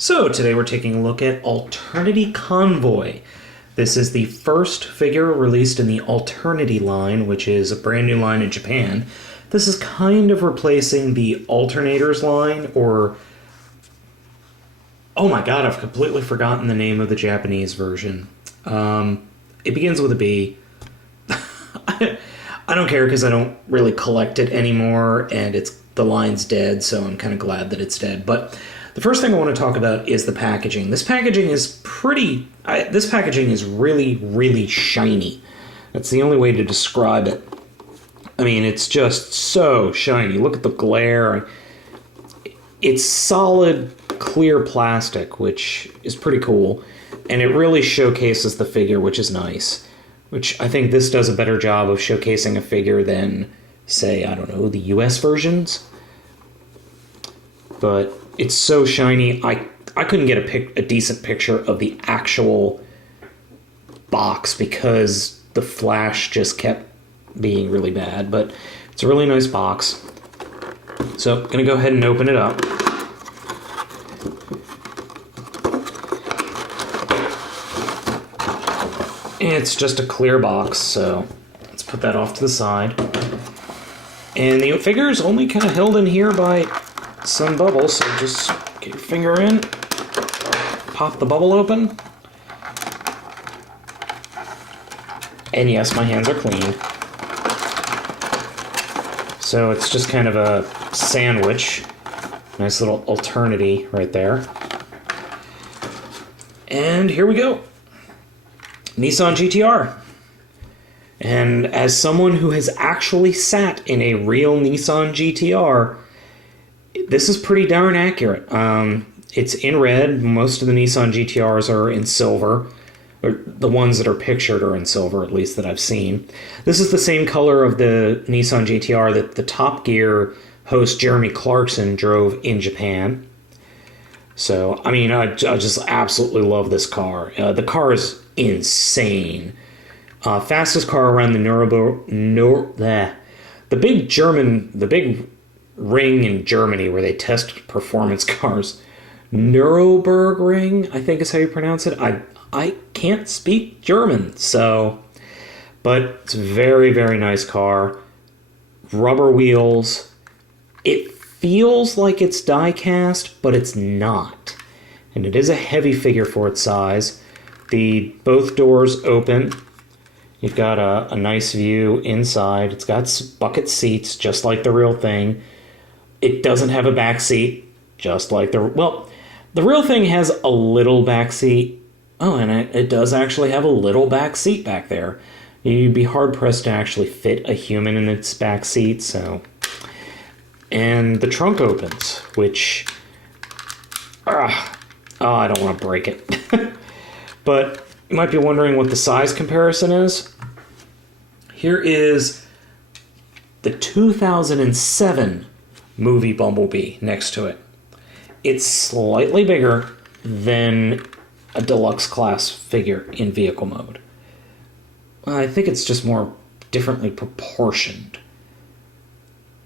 So today we're taking a look at Alternity Convoy. This is the first figure released in the Alternity line, which is a brand new line in Japan. This is kind of replacing the Alternators line, or... oh my god, I've completely forgotten the name of the Japanese version. It begins with a B. I don't care because I don't really collect it anymore, and the line's dead, so I'm kind of glad that it's dead. But the first thing I want to talk about is the packaging. This packaging is this packaging is really, really shiny. That's the only way to describe it. I mean, it's just so shiny. Look at the glare. It's solid, clear plastic, which is pretty cool. And it really showcases the figure, which is nice. Which I think this does a better job of showcasing a figure than, say, I don't know, the US versions. But it's so shiny. I couldn't get a decent picture of the actual box because the flash just kept being really bad. But it's a really nice box. So I'm going to go ahead and open it up. It's just a clear box, so let's put that off to the side. And the figure is only kind of held in here by some bubbles, so just get your finger in, pop the bubble open, and yes, my hands are clean. So it's just kind of a sandwich. Nice little alternity right there. And here we go. Nissan GT-R. And as someone who has actually sat in a real Nissan GT-R, this is pretty darn accurate. It's in red. Most of the Nissan GT-Rs are in silver. Or the ones that are pictured are in silver, at least that I've seen. This is the same color of the Nissan GT-R that the Top Gear host Jeremy Clarkson drove in Japan. So, I mean, I just absolutely love this car. The car is insane. Fastest car around the the big ring in Germany where they test performance cars. Nürburgring, I think is how you pronounce it. I can't speak German, so... but it's a very, very nice car. Rubber wheels. It feels like it's die-cast, but it's not. And it is a heavy figure for its size. Both doors open. You've got a nice view inside. It's got bucket seats, just like the real thing. It doesn't have a back seat, just like the real thing has a little back seat. Oh, and it does actually have a little back seat back there. You'd be hard-pressed to actually fit a human in its back seat, so... and the trunk opens, which... oh, I don't want to break it. But you might be wondering what the size comparison is. Here is the 2007 movie Bumblebee next to it. It's slightly bigger than a deluxe class figure in vehicle mode. I think it's just more differently proportioned.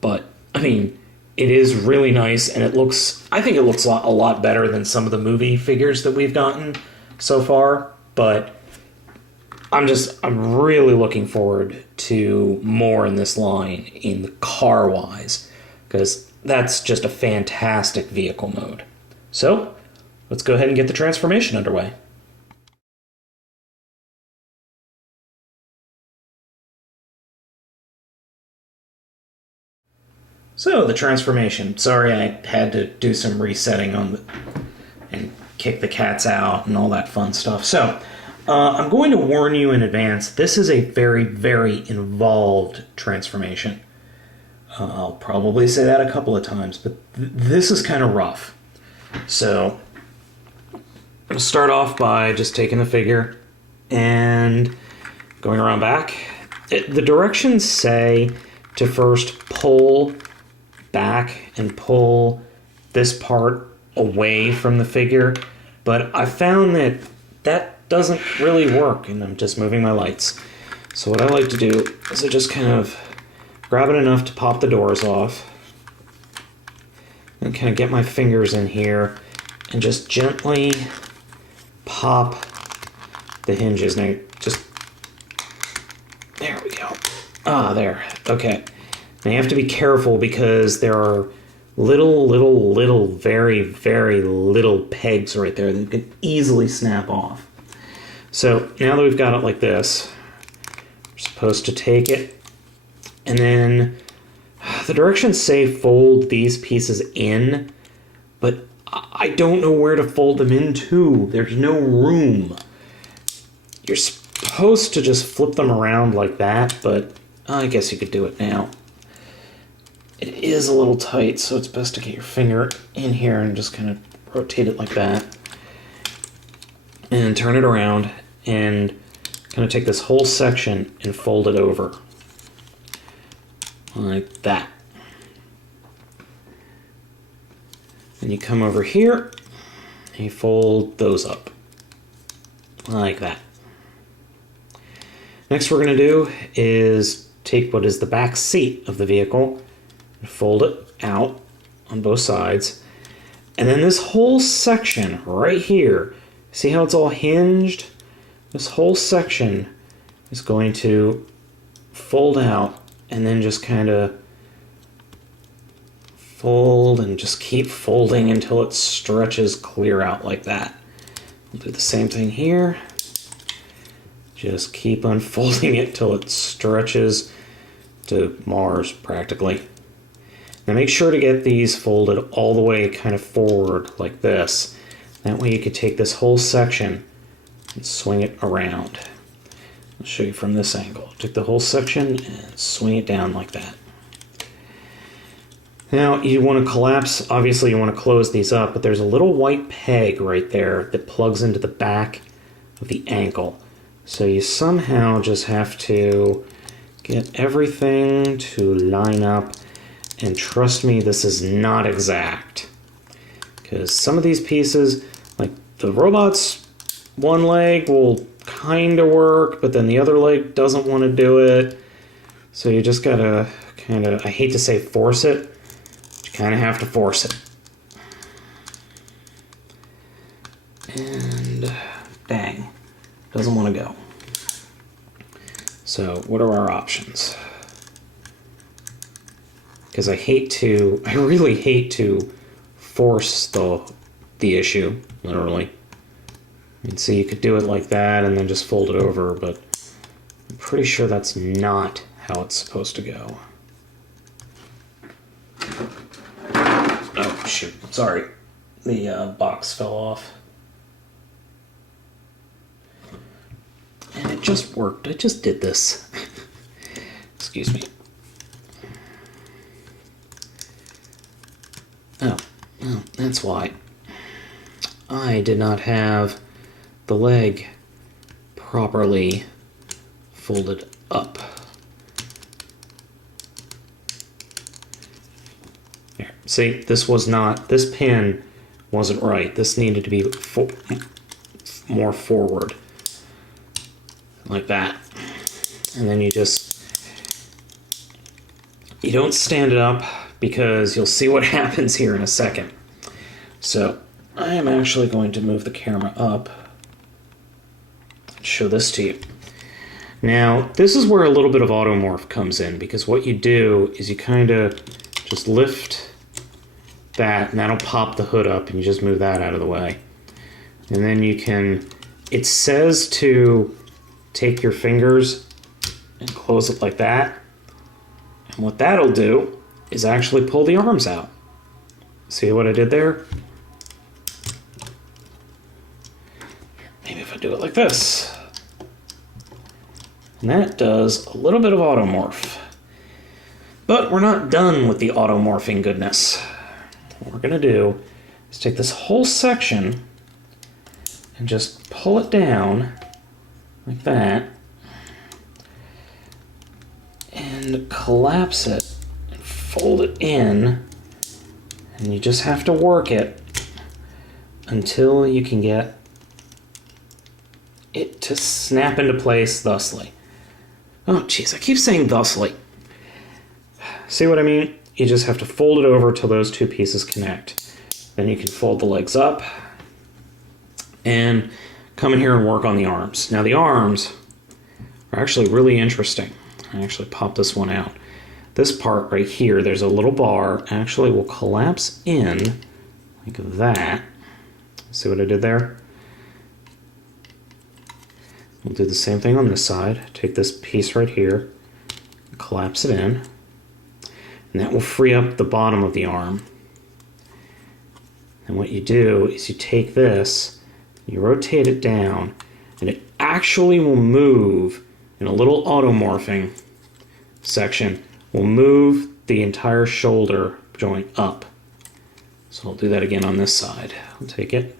But, I mean, it is really nice, and I think it looks a lot better than some of the movie figures that we've gotten so far, but I'm really looking forward to more in this line in the car-wise, because that's just a fantastic vehicle mode. So, let's go ahead and get the transformation underway. So, the transformation. Sorry, I had to do some resetting and kick the cats out and all that fun stuff. So, I'm going to warn you in advance, this is a very, very involved transformation. I'll probably say that a couple of times, but this is kind of rough. So, I'm going to start off by just taking the figure and going around back. The directions say to first pull back and pull this part away from the figure, but I found that doesn't really work, and I'm just moving my lights. So what I like to do is I just kind of grab it enough to pop the doors off, and kind of get my fingers in here and just gently pop the hinges. Now, just, there we go. Ah, there, okay. Now you have to be careful because there are little, very, very little pegs right there that can easily snap off. So now that we've got it like this, we're supposed to take it, and then the directions say fold these pieces in, but I don't know where to fold them into. There's no room. You're supposed to just flip them around like that, but I guess you could do it now. It is a little tight, so it's best to get your finger in here and just kind of rotate it like that. And turn it around and kind of take this whole section and fold it over. Like that. And you come over here and you fold those up. Like that. Next we're going to do is take what is the back seat of the vehicle and fold it out on both sides. And then this whole section right here, see how it's all hinged? This whole section is going to fold out and then just kind of fold and just keep folding until it stretches clear out like that. We'll do the same thing here. Just keep unfolding it till it stretches to Mars practically. Now make sure to get these folded all the way kind of forward like this. That way you could take this whole section and swing it around. I'll show you from this angle. Take the whole section and swing it down like that. Now you want to collapse, obviously you want to close these up, but there's a little white peg right there that plugs into the back of the ankle. So you somehow just have to get everything to line up, and trust me, this is not exact. Because some of these pieces, like the robot's one leg will kind of work, but then the other leg doesn't want to do it. So you just gotta kind of, I hate to say force it, but you kind of have to force it. And bang. Doesn't want to go. So what are our options? Because I really hate to force the issue, literally. I mean, so you could do it like that and then just fold it over, but I'm pretty sure that's not how it's supposed to go. Oh, shoot. Sorry. The box fell off. And it just worked. I just did this. Excuse me. Oh, that's why. I did not have the leg properly folded up. There. See, this pin wasn't right. This needed to be more forward. Like that. And then you don't stand it up because you'll see what happens here in a second. So I am actually going to move the camera up and show this to you. Now this is where a little bit of automorph comes in, because what you do is you kind of just lift that and that'll pop the hood up, and you just move that out of the way. And then it says to take your fingers and close it like that. And what that'll do is actually pull the arms out. See what I did there? Maybe if I do it like this. And that does a little bit of automorph. But we're not done with the automorphing goodness. What we're going to do is take this whole section and just pull it down like that, and collapse it and fold it in, and you just have to work it until you can get it to snap into place thusly. Oh jeez, I keep saying thusly. See what I mean? You just have to fold it over till those two pieces connect. Then you can fold the legs up and come in here and work on the arms. Now the arms are actually really interesting. I actually popped this one out. This part right here, there's a little bar, actually will collapse in like that. See what I did there? We'll do the same thing on this side. Take this piece right here, collapse it in, and that will free up the bottom of the arm. And what you do is you take this, you rotate it down, and it actually will move in a little automorphing section, will move the entire shoulder joint up. So I'll do that again on this side. I'll take it,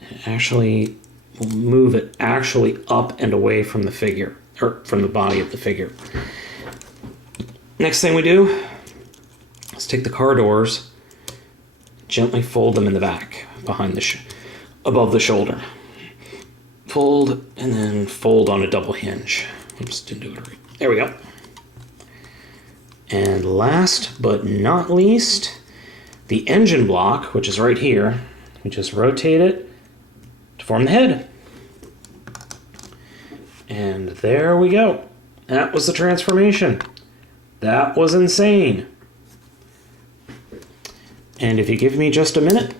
and actually we'll move it actually up and away from the figure, or from the body of the figure. Next thing we do is take the car doors, gently fold them in the back, behind the above the shoulder. Fold, and then fold on a double hinge. Oops, didn't do it right. There we go. And last but not least, the engine block, which is right here. We just rotate it to form the head. And there we go. That was the transformation. That was insane. And if you give me just a minute,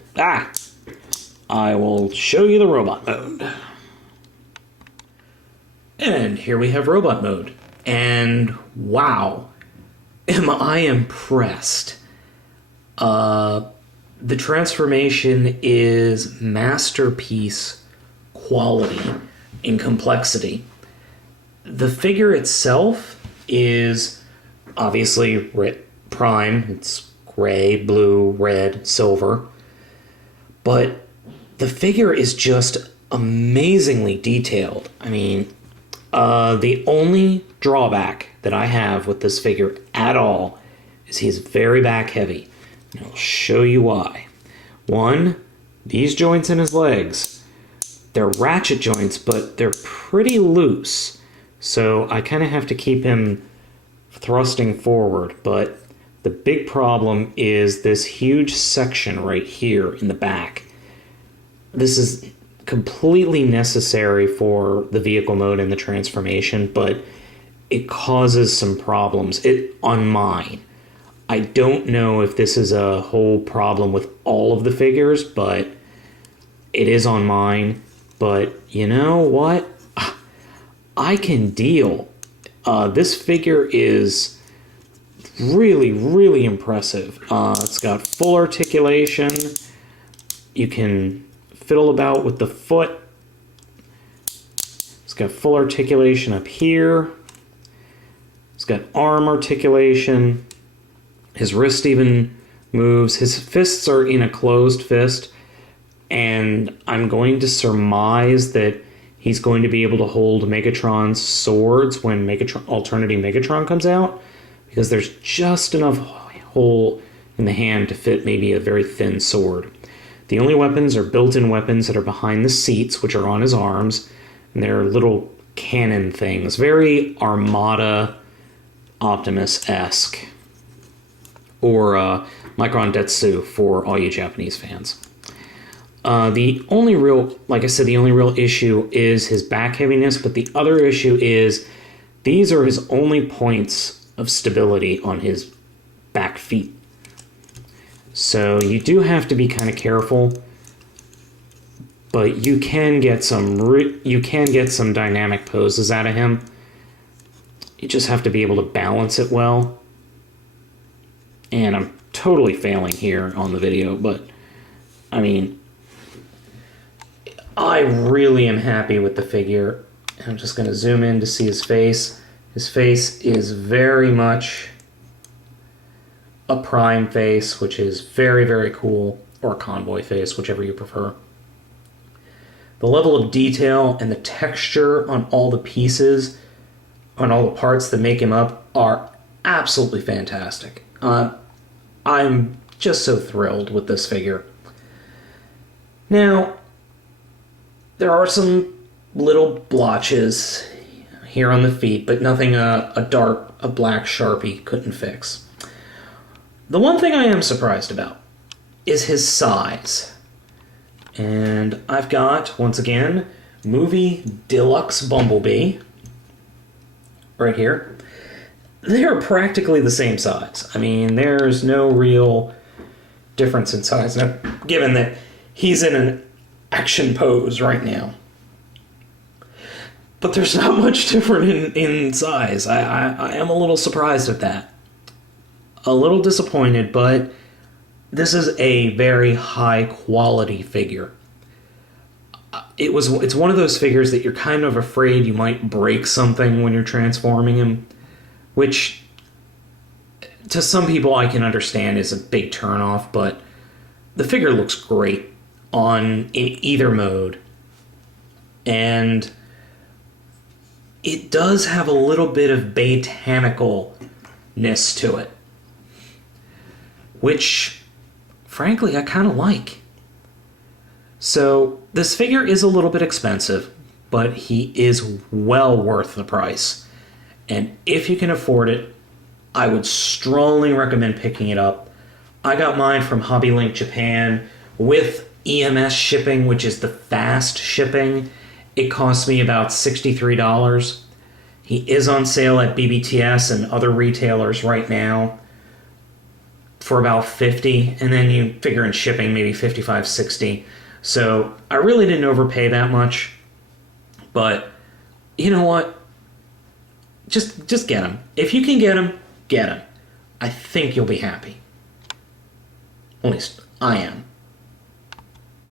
I will show you the robot mode. And here we have robot mode. And wow, am I impressed. The transformation is masterpiece quality in complexity. The figure itself is obviously prime. It's gray, blue, red, silver. But the figure is just amazingly detailed. I mean, the only drawback that I have with this figure at all is he's very back heavy. And I'll show you why. One, these joints in his legs, they're ratchet joints, but they're pretty loose. So I kind of have to keep him thrusting forward. But the big problem is this huge section right here in the back. This is completely necessary for the vehicle mode and the transformation, but it causes some problems on mine. I don't know if this is a whole problem with all of the figures, but it is on mine. But you know what? I can deal. This figure is really, really impressive. It's got full articulation. You can fiddle about with the foot. It's got full articulation up here. It's got arm articulation. His wrist even moves. His fists are in a closed fist. And I'm going to surmise that he's going to be able to hold Megatron's swords when Alternity Megatron comes out, because there's just enough hole in the hand to fit maybe a very thin sword. The only weapons are built-in weapons that are behind the seats, which are on his arms, and they're little cannon things, very Armada Optimus-esque, or Micron Detsu for all you Japanese fans. The only real, like I said, the only real issue is his back heaviness, but the other issue is these are his only points of stability on his back feet. So you do have to be kind of careful, but you can get some dynamic poses out of him. You just have to be able to balance it well. And I'm totally failing here on the video, but I mean, I really am happy with the figure. I'm just going to zoom in to see his face. His face is very much a prime face, which is very, very cool, or a convoy face, whichever you prefer. The level of detail and the texture on all the pieces, on all the parts that make him up, are absolutely fantastic. I'm just so thrilled with this figure. Now, there are some little blotches here on the feet, but nothing a black Sharpie couldn't fix. The one thing I am surprised about is his size. And I've got, once again, Movie Deluxe Bumblebee right here. They're practically the same size. I mean, there's no real difference in size. Now, given that he's in an action pose right now. But there's not much different in size. I am a little surprised at that. A little disappointed, but this is a very high quality figure. It's one of those figures that you're kind of afraid you might break something when you're transforming him, which to some people I can understand is a big turnoff, but the figure looks great in either mode. And it does have a little bit of botanicalness to it, which, frankly, I kind of like. So, this figure is a little bit expensive, but he is well worth the price. And if you can afford it, I would strongly recommend picking it up. I got mine from HobbyLink Japan with EMS shipping, which is the fast shipping. It cost me about $63. He is on sale at BBTS and other retailers right now for about $50, and then you figure in shipping maybe $55, $60. So I really didn't overpay that much, but you know what? Just get him. If you can get him, get him. I think you'll be happy. At least I am.